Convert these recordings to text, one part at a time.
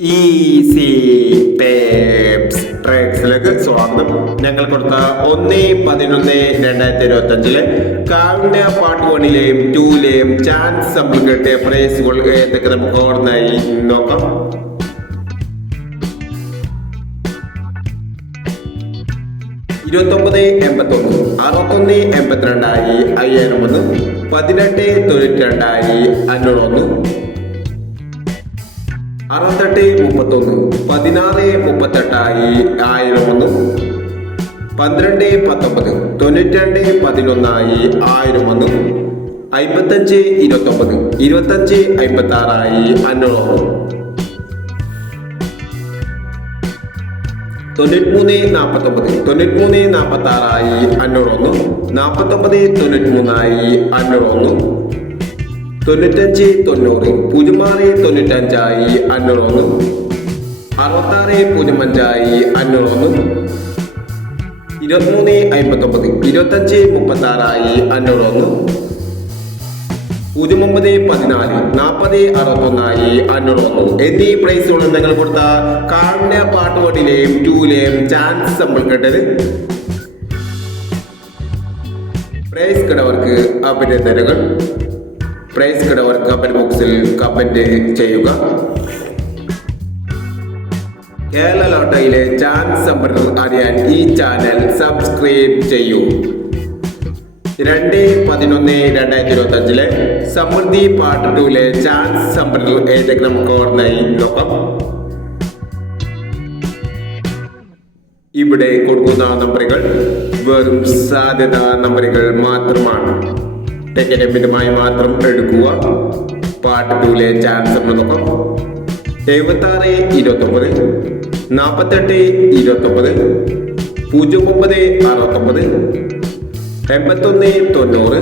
Easy tapes ട്രേക്സിലേക്ക് സ്വാഗതം. ഞങ്ങൾ കൊടുത്ത ഒന്ന് പതിനൊന്ന് രണ്ടായിരത്തി ഇരുപത്തി അഞ്ചിലെ കാവ്യ പാർട്ട് വണ്ണിലെയും ടൂലെയും ചാൻസ് നമ്മൾ കിട്ടിയ പ്രൈസുകൾ ഏതൊക്കെ നമുക്ക് ഓർമ്മയായി? നോക്കാം. ഇരുപത്തൊമ്പത് എൺപത്തൊന്ന് അറുപത്തൊന്ന് എൺപത്തിരണ്ടായി അയ്യായിരം ഒന്ന് പതിനെട്ട് തൊണ്ണൂറ്റി രണ്ടായി അഞ്ഞൂറ് ഒന്ന് അറുപത്തെട്ട് മുപ്പത്തൊന്ന് പതിനാറ് മുപ്പത്തെട്ടായി ആയിരം ഒന്ന് പന്ത്രണ്ട് പത്തൊമ്പത് തൊണ്ണൂറ്റിരണ്ട് പതിനൊന്നായി ആയിരം ഒന്ന് അമ്പത്തഞ്ച് ഇരുപത്തൊമ്പത് ഇരുപത്തഞ്ച് അമ്പത്തി ആറായി അഞ്ഞൂറ്. തൊണ്ണൂറ്റിമൂന്ന് നാൽപ്പത്തൊമ്പത് തൊണ്ണൂറ്റിമൂന്ന് നാൽപ്പത്തി ആറായി അഞ്ഞൂറ് ഒന്ന് നാൽപ്പത്തൊമ്പത് തൊണ്ണൂറ്റിമൂന്നായി അഞ്ഞൂറ് ഒന്ന് തൊണ്ണൂറ്റഞ്ച് തൊണ്ണൂറ് പൂജ്യം ആറ് തൊണ്ണൂറ്റഞ്ചായി അഞ്ഞൂറൊന്ന്. അറുപത്താറ് പൂജ്യം അഞ്ചായി അഞ്ഞൂറൊന്ന്. ഇരുപത്തിമൂന്ന് അമ്പത്തൊമ്പത്. ഇരുപത്തഞ്ച് മുപ്പത്താറായി അഞ്ഞൂറൊന്ന്. പൂജ്യം ഒമ്പത് പതിനാല്. നാൽപ്പത് അറുപത്തൊന്നായി അഞ്ഞൂറൊന്ന്. എന്നീ പ്രൈസുകളും നിങ്ങൾ കൊടുത്ത കാണ്യ പാട്ടുകൊടിലെയും ടൂലെയും ചാൻസ് നമ്മൾ കേട്ടത്. പ്രൈസ് കിടവർക്ക് അഭിനന്ദനങ്ങൾ. പ്രൈസ് കിടവർ കമന്റ് ബോക്സിൽ കമന്റ് ചെയ്യുക. കേരള ലോട്ടയിലെ ചാൻസ് നമ്പർ അറിയാൻ ഈ ചാനൽ സബ്സ്ക്രൈബ് ചെയ്യൂ. രണ്ട് പതിനൊന്ന് രണ്ടായിരത്തി ഇരുപത്തി അഞ്ചിലെ സമൃദ്ധി പാർട്ട് ടൂലെ ചാൻസ് സമ്പർക്കം ഏതെങ്കിലും ഓർമ്മയായി നോക്കാം. ഇവിടെ കൊടുക്കുന്ന നമ്പറുകൾ വെറും സാധ്യത നമ്പറുകൾ മാത്രമാണ്. ടെക്കനമിതമായി മാത്രം എടുക്കുക. പാർട്ട് ടൂലെ ചാൻസ് എന്നതൊപ്പം നോക്കാം. എഴുപത്തി ആറ് ഇരുപത്തൊമ്പത് നാൽപ്പത്തെട്ട് ഇരുപത്തൊമ്പത് പൂജ്യം ഒമ്പത് അറുപത്തൊമ്പത് എൺപത്തൊന്ന് തൊണ്ണൂറ്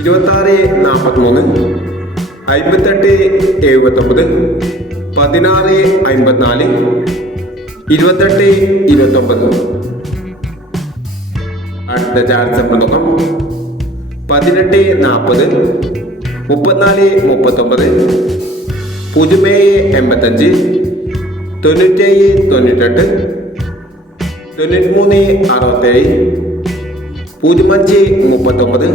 ഇരുപത്താറ് നാൽപ്പത്തിമൂന്ന് അമ്പത്തെട്ട് എഴുപത്തൊമ്പത് പതിനാറ് അമ്പത്തിനാല് ഇരുപത്തെട്ട് ഇരുപത്തൊമ്പത്. അടുത്ത ചാൻസ് നോക്കാം. പതിനെട്ട് നാൽപ്പത് മുപ്പത്തിനാല് മുപ്പത്തൊമ്പത് ഏഴ് എൺപത്തഞ്ച് തൊണ്ണൂറ്റേഴ് തൊണ്ണൂറ്റെട്ട് തൊണ്ണൂറ്റിമൂന്ന് അറുപത്തേഴ് പൂജ്യം അഞ്ച് മുപ്പത്തൊമ്പത്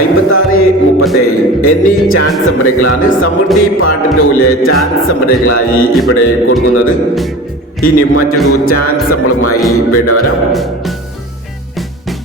അമ്പത്താറ് മുപ്പത്തേഴ് എന്നീ ചാൻസ് നമ്പറുകളാണ് സമൃദ്ധി പാട്ടിന്റെ ചാൻസ് നമ്പറുകളായി ഇവിടെ കൊടുക്കുന്നത് ഇനി മറ്റൊരു ചാൻസ് നമ്മളുമായി വീണ്ടും